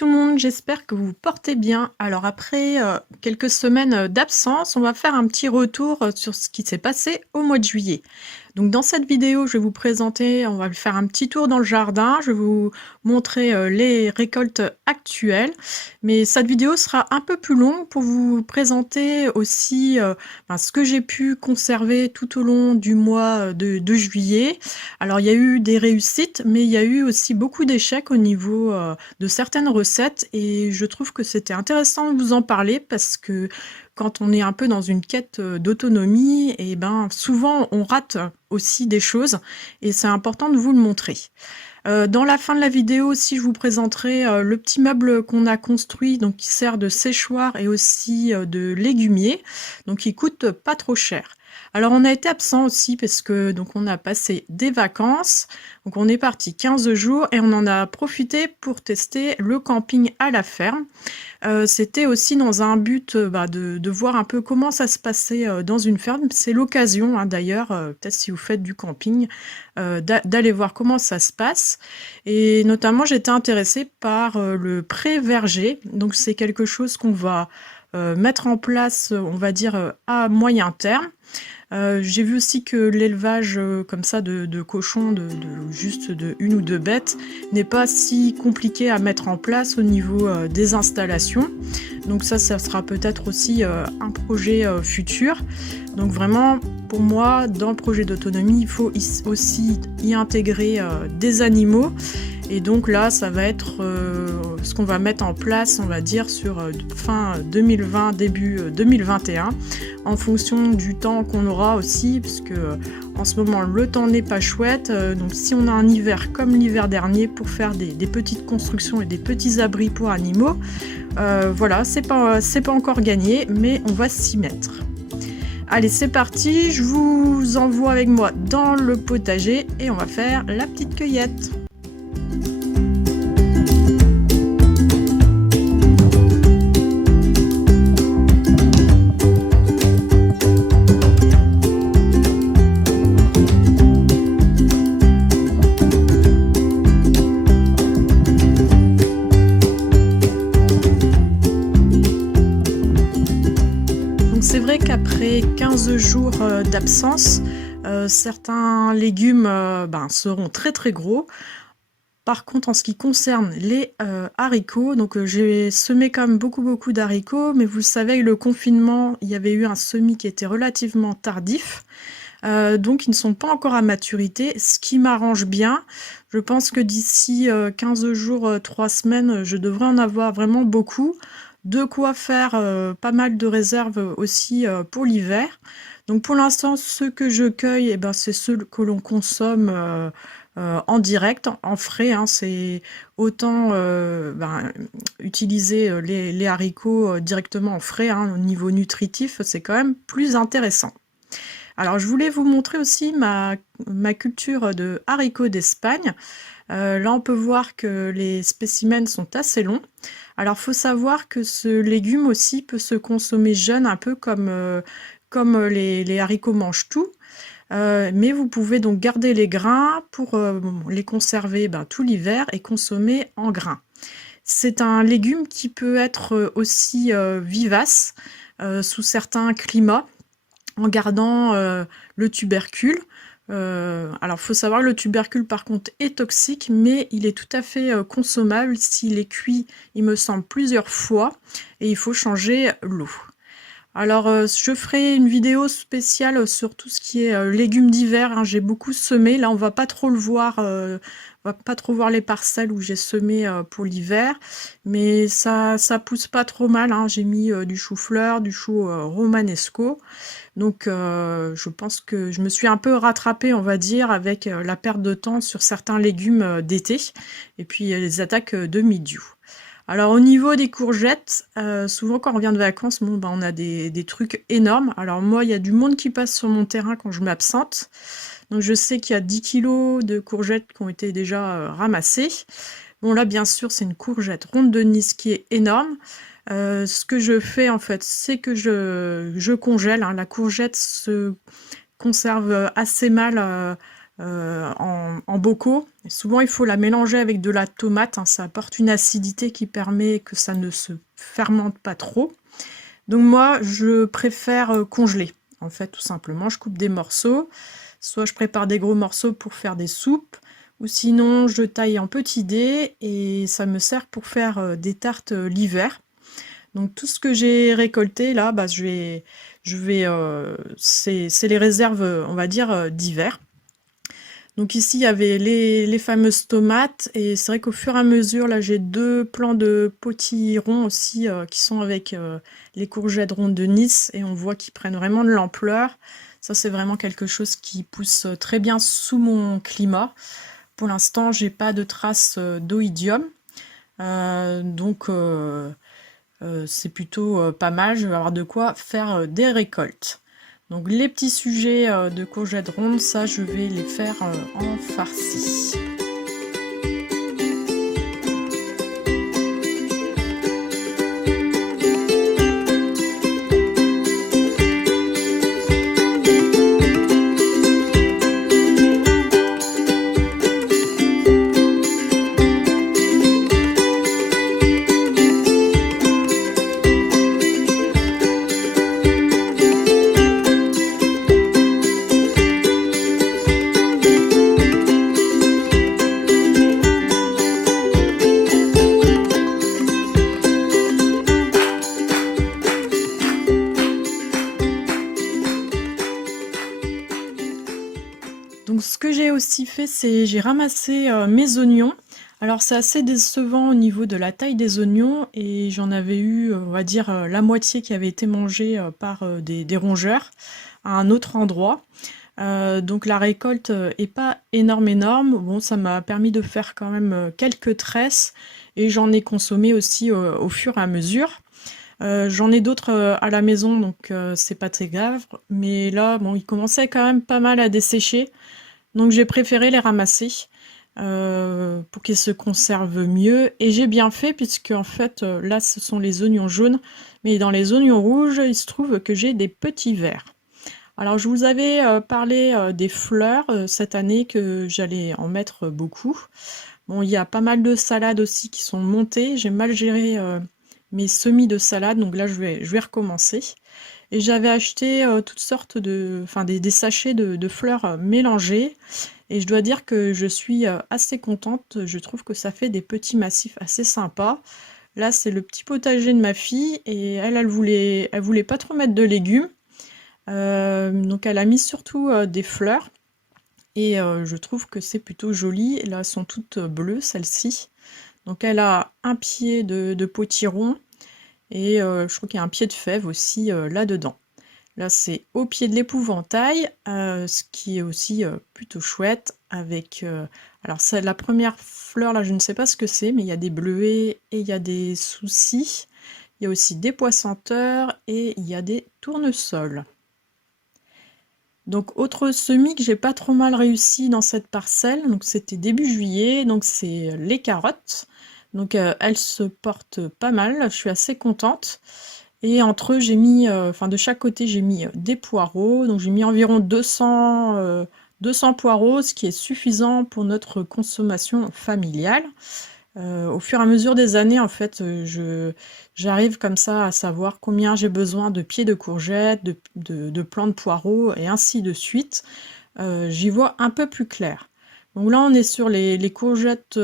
tout le monde, j'espère que vous vous portez bien. Alors après quelques semaines d'absence, on va faire un petit retour sur ce qui s'est passé au mois de juillet. Donc dans cette vidéo, je vais vous présenter, on va faire un petit tour dans le jardin, je vais vous montrer les récoltes actuelles. Mais cette vidéo sera un peu plus longue pour vous présenter aussi ce que j'ai pu conserver tout au long du mois de juillet. Alors il y a eu des réussites, mais il y a eu aussi beaucoup d'échecs au niveau de certaines recettes et je trouve que c'était intéressant de vous en parler parce que quand on est un peu dans une quête d'autonomie, et ben souvent on rate aussi des choses et c'est important de vous le montrer. Dans la fin de la vidéo aussi, je vous présenterai le petit meuble qu'on a construit, donc qui sert de séchoir et aussi de légumier, donc il coûte pas trop cher. Alors on a été absent aussi parce que donc on a passé des vacances, donc on est parti 15 jours et on en a profité pour tester le camping à la ferme. C'était aussi dans un but de voir un peu comment ça se passait dans une ferme. C'est l'occasion d'ailleurs, peut-être si vous faites du camping, d'aller voir comment ça se passe. Et notamment, j'étais intéressée par le pré-verger. Donc c'est quelque chose qu'on va mettre en place, on va dire, à moyen terme. J'ai vu aussi que l'élevage comme ça de cochons, juste de une ou deux bêtes, n'est pas si compliqué à mettre en place au niveau des installations. Donc ça sera peut-être aussi un projet futur. Donc vraiment, pour moi, dans le projet d'autonomie, il faut aussi y intégrer des animaux. Et donc là, ça va être ce qu'on va mettre en place, on va dire, sur fin 2020, début 2021, en fonction du temps qu'on aura aussi, puisque en ce moment, le temps n'est pas chouette. Donc si on a un hiver comme l'hiver dernier pour faire des petites constructions et des petits abris pour animaux, voilà, c'est pas encore gagné, mais on va s'y mettre. Allez, c'est parti, je vous envoie avec moi dans le potager et on va faire la petite cueillette. C'est vrai qu'après 15 jours d'absence, certains légumes seront très très gros. Par contre, en ce qui concerne les haricots, donc j'ai semé quand même beaucoup d'haricots, mais vous le savez, avec le confinement, il y avait eu un semis qui était relativement tardif. Donc ils ne sont pas encore à maturité, ce qui m'arrange bien. Je pense que d'ici 15 jours, 3 semaines, je devrais en avoir vraiment beaucoup. De quoi faire pas mal de réserves aussi pour l'hiver. Donc pour l'instant, ceux que je cueille, c'est ceux que l'on consomme en direct, en frais. C'est autant utiliser les haricots directement en frais. Au niveau nutritif, c'est quand même plus intéressant. Alors je voulais vous montrer aussi ma culture de haricots d'Espagne. Là on peut voir que les spécimens sont assez longs. Alors faut savoir que ce légume aussi peut se consommer jeune, un peu comme les haricots mange-tout. Mais vous pouvez donc garder les grains pour les conserver tout l'hiver et consommer en grains. C'est un légume qui peut être aussi vivace sous certains climats, en gardant le tubercule. Alors, il faut savoir que le tubercule, par contre, est toxique, mais il est tout à fait consommable s'il est cuit, il me semble, plusieurs fois, et il faut changer l'eau. Alors, je ferai une vidéo spéciale sur tout ce qui est légumes d'hiver. J'ai beaucoup semé. Là, on va pas trop le voir. On va pas trop voir les parcelles où j'ai semé pour l'hiver. Mais ça pousse pas trop mal. J'ai mis du chou-fleur, du chou romanesco. Donc, je pense que je me suis un peu rattrapée, on va dire, avec la perte de temps sur certains légumes d'été. Et puis, les attaques de mildiou. Alors au niveau des courgettes, souvent quand on revient de vacances, on a des trucs énormes. Alors moi, il y a du monde qui passe sur mon terrain quand je m'absente. Donc je sais qu'il y a 10 kilos de courgettes qui ont été déjà ramassées. Bon là, bien sûr, c'est une courgette ronde de Nice qui est énorme. Ce que je fais en fait, c'est que je congèle. La courgette se conserve assez mal en bocaux. Et souvent, il faut la mélanger avec de la tomate, hein, ça apporte une acidité qui permet que ça ne se fermente pas trop. Donc moi, je préfère congeler, en fait, tout simplement. Je coupe des morceaux, soit je prépare des gros morceaux pour faire des soupes, ou sinon je taille en petits dés et ça me sert pour faire des tartes l'hiver. Donc tout ce que j'ai récolté là, bah, c'est les réserves, on va dire, d'hiver. Donc ici, il y avait les fameuses tomates et c'est vrai qu'au fur et à mesure, là, j'ai 2 plants de potirons aussi, qui sont avec, les courgettes rondes de Nice et on voit qu'ils prennent vraiment de l'ampleur. Ça, c'est vraiment quelque chose qui pousse, très bien sous mon climat. Pour l'instant, j'ai pas de traces, d'oïdium, donc c'est plutôt, pas mal. Je vais avoir de quoi faire, des récoltes. Donc les petits sujets de courgettes rondes, ça je vais les faire en farci. Donc ce que j'ai aussi fait, c'est j'ai ramassé mes oignons. Alors c'est assez décevant au niveau de la taille des oignons et j'en avais eu, on va dire, la moitié qui avait été mangée par des rongeurs à un autre endroit. Donc la récolte est pas énorme. Bon, ça m'a permis de faire quand même quelques tresses et j'en ai consommé aussi au fur et à mesure. J'en ai d'autres à la maison, donc c'est pas très grave. Mais là, bon, ils commençaient quand même pas mal à dessécher. Donc j'ai préféré les ramasser pour qu'ils se conservent mieux. Et j'ai bien fait puisque en fait là ce sont les oignons jaunes, mais dans les oignons rouges il se trouve que j'ai des petits verts. Alors je vous avais parlé des fleurs cette année que j'allais en mettre beaucoup. Bon, il y a pas mal de salades aussi qui sont montées. J'ai mal géré mes semis de salade, donc là je vais recommencer. Et j'avais acheté toutes sortes enfin des sachets de fleurs mélangées. Et je dois dire que je suis assez contente. Je trouve que ça fait des petits massifs assez sympas. Là, c'est le petit potager de ma fille et elle voulait pas trop mettre de légumes. Donc elle a mis surtout des fleurs. Et je trouve que c'est plutôt joli. Là, elles sont toutes bleues, celles-ci. Donc elle a un pied de potiron. Et je trouve qu'il y a un pied de fève aussi là-dedans. Là, c'est au pied de l'épouvantail, ce qui est aussi plutôt chouette. Alors, c'est la première fleur, là, je ne sais pas ce que c'est, mais il y a des bleuets et il y a des soucis. Il y a aussi des pois senteurs et il y a des tournesols. Donc, autre semis que j'ai pas trop mal réussi dans cette parcelle, donc c'était début juillet, donc c'est les carottes. Donc elles se portent pas mal, je suis assez contente. Et entre eux, j'ai mis, enfin de chaque côté, j'ai mis des poireaux. Donc j'ai mis environ 200 poireaux, ce qui est suffisant pour notre consommation familiale. Au fur et à mesure des années, en fait, j'arrive comme ça à savoir combien j'ai besoin de pieds de courgettes, de plants de poireaux, et ainsi de suite. J'y vois un peu plus clair. Donc là, on est sur les courgettes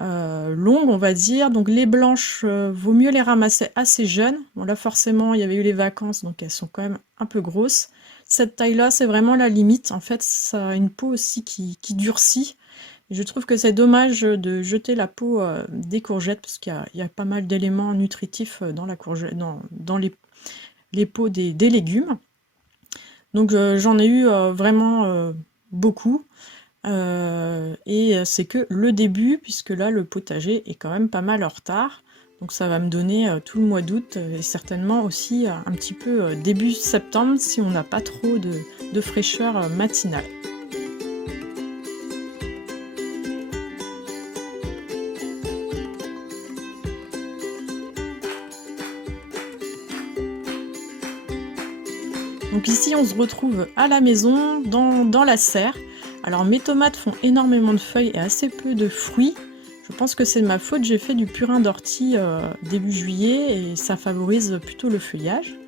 longues, on va dire. Donc les blanches, vaut mieux les ramasser assez jeunes. Bon là, forcément, il y avait eu les vacances, donc elles sont quand même un peu grosses. Cette taille-là, c'est vraiment la limite. En fait, ça a une peau aussi qui durcit. Et je trouve que c'est dommage de jeter la peau des courgettes parce qu'il y a pas mal d'éléments nutritifs dans la courgette, dans les peaux des légumes. Donc j'en ai eu vraiment beaucoup. Et c'est que le début, puisque là le potager est quand même pas mal en retard. Donc ça va me donner tout le mois d'août et certainement aussi un petit peu début septembre si on n'a pas trop de fraîcheur matinale. Donc ici on se retrouve à la maison, dans la serre. Alors mes tomates font énormément de feuilles et assez peu de fruits. Je pense que c'est de ma faute, j'ai fait du purin d'ortie début juillet et ça favorise plutôt le feuillage.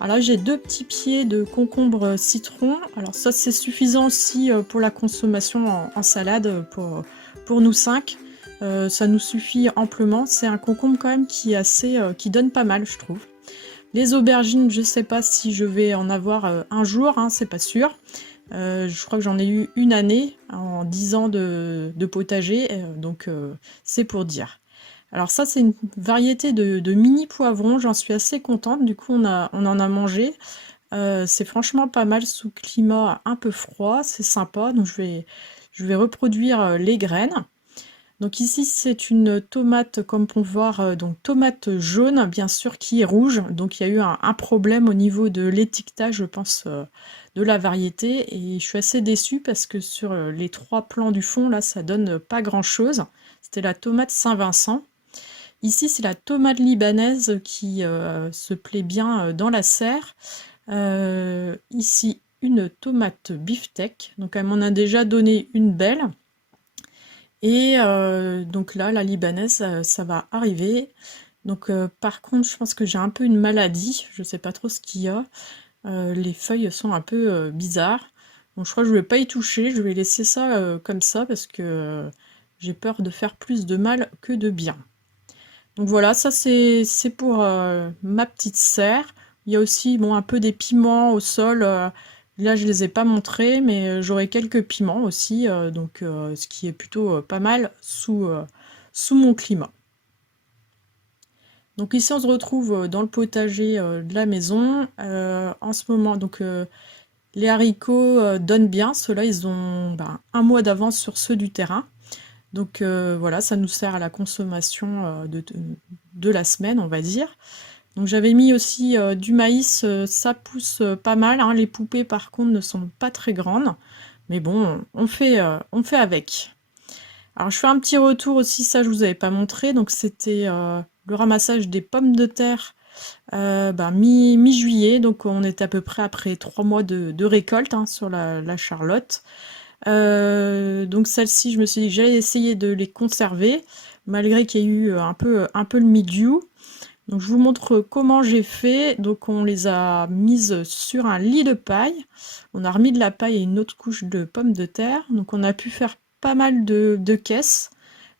Alors là j'ai 2 petits pieds de concombre citron. Alors ça c'est suffisant aussi pour la consommation en salade pour nous 5. Ça nous suffit amplement. C'est un concombre quand même qui est assez, qui donne pas mal je trouve. Les aubergines, je sais pas si je vais en avoir un jour, hein, c'est pas sûr. Je crois que j'en ai eu une année en 10 ans de potager, donc c'est pour dire. Alors ça, c'est une variété de mini poivrons, j'en suis assez contente, du coup on en a mangé. C'est franchement pas mal sous climat un peu froid, c'est sympa, donc je vais reproduire les graines. Donc ici c'est une tomate, comme on peut voir, donc tomate jaune bien sûr qui est rouge, donc il y a eu un problème au niveau de l'étiquetage je pense de la variété et je suis assez déçue parce que sur les 3 plants du fond là ça donne pas grand chose. C'était la tomate Saint-Vincent. Ici c'est la tomate libanaise qui se plaît bien dans la serre. Ici une tomate beefsteak, donc elle m'en a déjà donné une belle. Et donc là, la libanaise, ça va arriver. Donc par contre, je pense que j'ai un peu une maladie. Je sais pas trop ce qu'il y a. Les feuilles sont un peu bizarres. Donc je crois que je vais pas y toucher. Je vais laisser ça comme ça parce que j'ai peur de faire plus de mal que de bien. Donc voilà, ça c'est pour ma petite serre. Il y a aussi bon, un peu des piments au sol. Là, je les ai pas montrés, mais j'aurai quelques piments aussi, donc ce qui est plutôt pas mal sous mon climat. Donc ici, on se retrouve dans le potager de la maison. En ce moment, donc les haricots donnent bien. Ceux-là, ils ont un mois d'avance sur ceux du terrain. Donc voilà, ça nous sert à la consommation de la semaine, on va dire. Donc j'avais mis aussi du maïs, ça pousse pas mal, hein. Les poupées par contre ne sont pas très grandes. Mais bon, on fait avec. Alors je fais un petit retour aussi, ça je vous avais pas montré. Donc c'était le ramassage des pommes de terre mi-juillet. Donc on est à peu près après 3 mois de récolte hein, sur la Charlotte. Donc celle-ci, je me suis dit que j'allais essayer de les conserver, malgré qu'il y ait eu un peu le mildiou. Donc je vous montre comment j'ai fait. Donc on les a mises sur un lit de paille. On a remis de la paille et une autre couche de pommes de terre. Donc on a pu faire pas mal de caisses.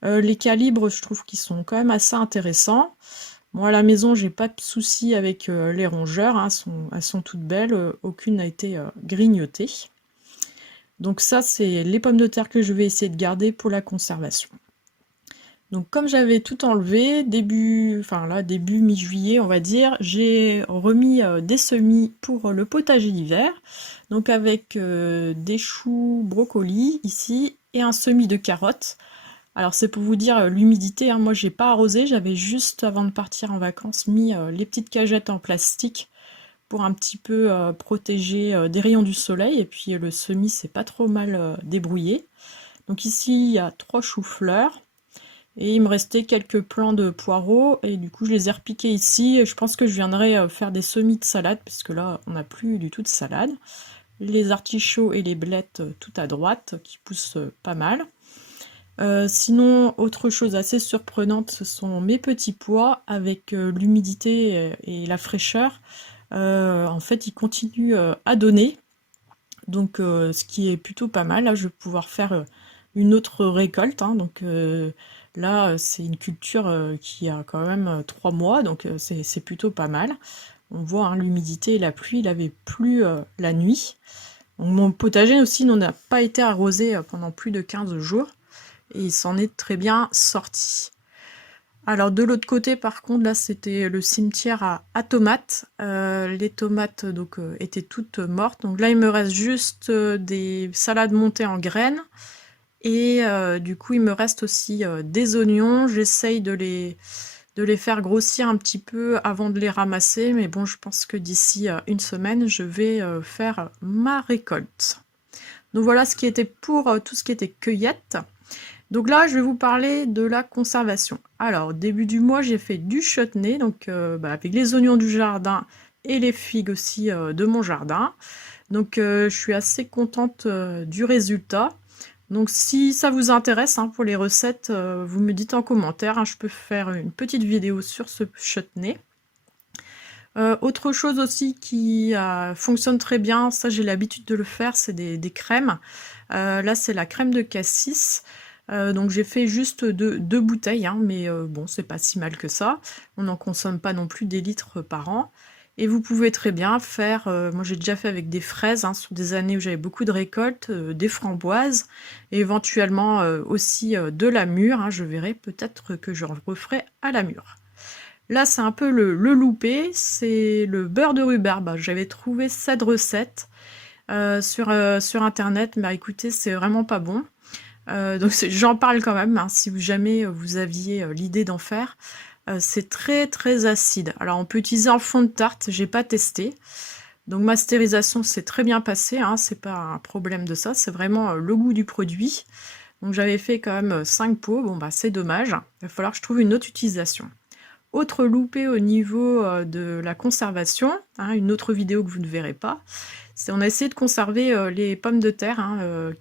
Les calibres, je trouve qu'ils sont quand même assez intéressants. Moi à la maison, j'ai pas de soucis avec les rongeurs, hein. Elles sont toutes belles, aucune n'a été grignotée. Donc ça, c'est les pommes de terre que je vais essayer de garder pour la conservation. Donc comme j'avais tout enlevé, début mi-juillet on va dire, j'ai remis des semis pour le potager d'hiver. Donc avec des choux, brocolis ici et un semis de carottes. Alors c'est pour vous dire l'humidité, hein. Moi j'ai pas arrosé, j'avais juste avant de partir en vacances mis les petites cagettes en plastique pour un petit peu protéger des rayons du soleil. Et puis le semis c'est pas trop mal débrouillé. Donc ici il y a 3 choux-fleurs. Et il me restait quelques plants de poireaux et du coup je les ai repiqués ici. Et je pense que je viendrai faire des semis de salade puisque là on n'a plus du tout de salade. Les artichauts et les blettes tout à droite qui poussent pas mal. Sinon, autre chose assez surprenante, ce sont mes petits pois avec l'humidité et la fraîcheur. En fait, ils continuent à donner. Donc, ce qui est plutôt pas mal. Là, je vais pouvoir faire une autre récolte, hein. Donc là, c'est une culture qui a quand même 3 mois, donc c'est plutôt pas mal. On voit hein, l'humidité et la pluie, il avait plu la nuit. Donc, mon potager aussi n'a pas été arrosé pendant plus de 15 jours et il s'en est très bien sorti. Alors de l'autre côté par contre là c'était le cimetière à tomates. Les tomates donc étaient toutes mortes. Donc là il me reste juste des salades montées en graines. Et du coup il me reste aussi des oignons. J'essaye de les faire grossir un petit peu avant de les ramasser. Mais bon je pense que d'ici une semaine je vais faire ma récolte. Donc voilà ce qui était pour tout ce qui était cueillette. Donc là, je vais vous parler de la conservation. Alors, début du mois, j'ai fait du chutney, donc avec les oignons du jardin, et les figues aussi de mon jardin. Donc je suis assez contente du résultat. Donc si ça vous intéresse hein, pour les recettes, vous me dites en commentaire, hein, je peux faire une petite vidéo sur ce chutney. Autre chose aussi qui fonctionne très bien, ça j'ai l'habitude de le faire, c'est des crèmes. Là c'est la crème de cassis. Donc j'ai fait juste deux bouteilles, hein, mais bon c'est pas si mal que ça. On n'en consomme pas non plus des litres par an. Et vous pouvez très bien faire, moi j'ai déjà fait avec des fraises, hein, sur des années où j'avais beaucoup de récoltes, des framboises, et éventuellement aussi de la mûre, hein, je verrai peut-être que je referai à la mûre. Là c'est un peu le loupé, c'est le beurre de rhubarbe. J'avais trouvé cette recette sur internet, mais écoutez c'est vraiment pas bon. Donc j'en parle quand même, hein, si jamais vous aviez l'idée d'en faire. C'est très très acide. Alors on peut utiliser en fond de tarte, j'ai pas testé. Donc ma stérilisation s'est très bien passée, hein, c'est pas un problème de ça, c'est vraiment le goût du produit. Donc j'avais fait quand même 5 pots, bon bah c'est dommage, il va falloir que je trouve une autre utilisation. Autre loupé au niveau de la conservation, hein, une autre vidéo que vous ne verrez pas, c'est on a essayé de conserver les pommes de terre, hein,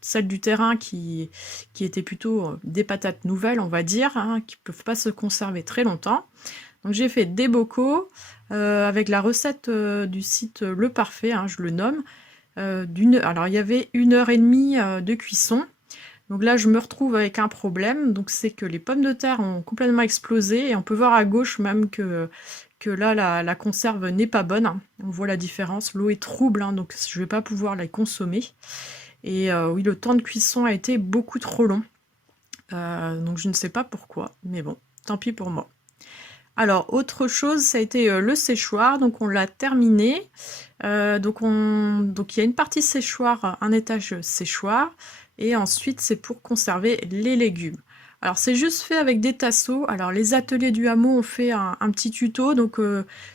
celles du terrain qui étaient plutôt des patates nouvelles, on va dire, hein, qui ne peuvent pas se conserver très longtemps. Donc j'ai fait des bocaux avec la recette du site Le Parfait, hein, je le nomme. Alors il y avait 1h30 de cuisson. Donc là, je me retrouve avec un problème, donc c'est que les pommes de terre ont complètement explosé, et on peut voir à gauche même que là, la conserve n'est pas bonne, hein. On voit la différence, l'eau est trouble, hein, donc je ne vais pas pouvoir la consommer. Et oui, le temps de cuisson a été beaucoup trop long, donc je ne sais pas pourquoi, mais bon, tant pis pour moi. Alors, autre chose, ça a été le séchoir, donc on l'a terminé. Donc il y a une partie séchoir, un étage séchoir, et ensuite c'est pour conserver les légumes. Alors c'est juste fait avec des tasseaux. Alors les ateliers du hameau ont fait un petit tuto, donc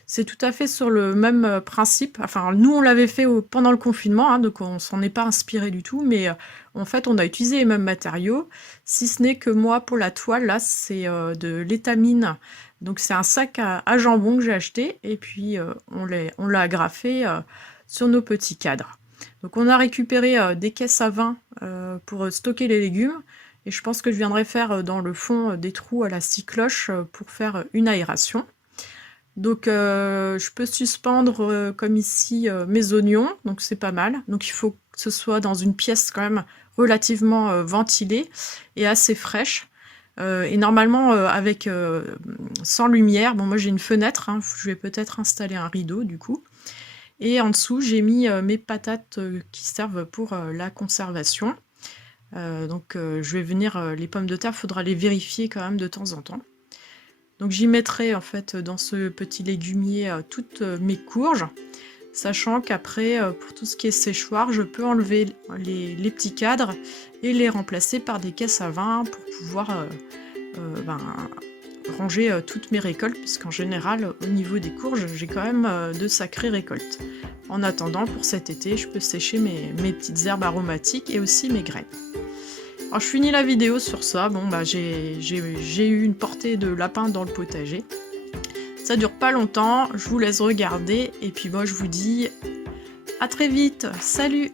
c'est tout à fait sur le même principe. Enfin nous on l'avait fait pendant le confinement, hein, donc on s'en est pas inspiré du tout, mais en fait on a utilisé les mêmes matériaux, si ce n'est que moi pour la toile, là c'est de l'étamine. Donc c'est un sac à jambon que j'ai acheté, et puis on l'a agrafé sur nos petits cadres. Donc on a récupéré des caisses à vin pour stocker les légumes, et je pense que je viendrai faire dans le fond des trous à la scie cloche pour faire une aération. Donc je peux suspendre comme ici mes oignons, donc c'est pas mal. Donc il faut que ce soit dans une pièce quand même relativement ventilée et assez fraîche. Et normalement sans lumière. Bon moi j'ai une fenêtre, hein, je vais peut-être installer un rideau du coup. Et en dessous j'ai mis mes patates qui servent pour la conservation. Donc je vais venir, les pommes de terre, faudra les vérifier quand même de temps en temps. Donc j'y mettrai en fait dans ce petit légumier toutes mes courges, sachant qu'après pour tout ce qui est séchoir, je peux enlever les petits cadres et les remplacer par des caisses à vin pour pouvoir ranger toutes mes récoltes, puisqu'en général au niveau des courges j'ai quand même de sacrées récoltes. En attendant, pour cet été, je peux sécher mes petites herbes aromatiques et aussi mes graines. Alors je finis la vidéo sur ça. Bon bah j'ai eu une portée de lapin dans le potager. Ça dure pas longtemps, je vous laisse regarder, et puis moi je vous dis à très vite, salut!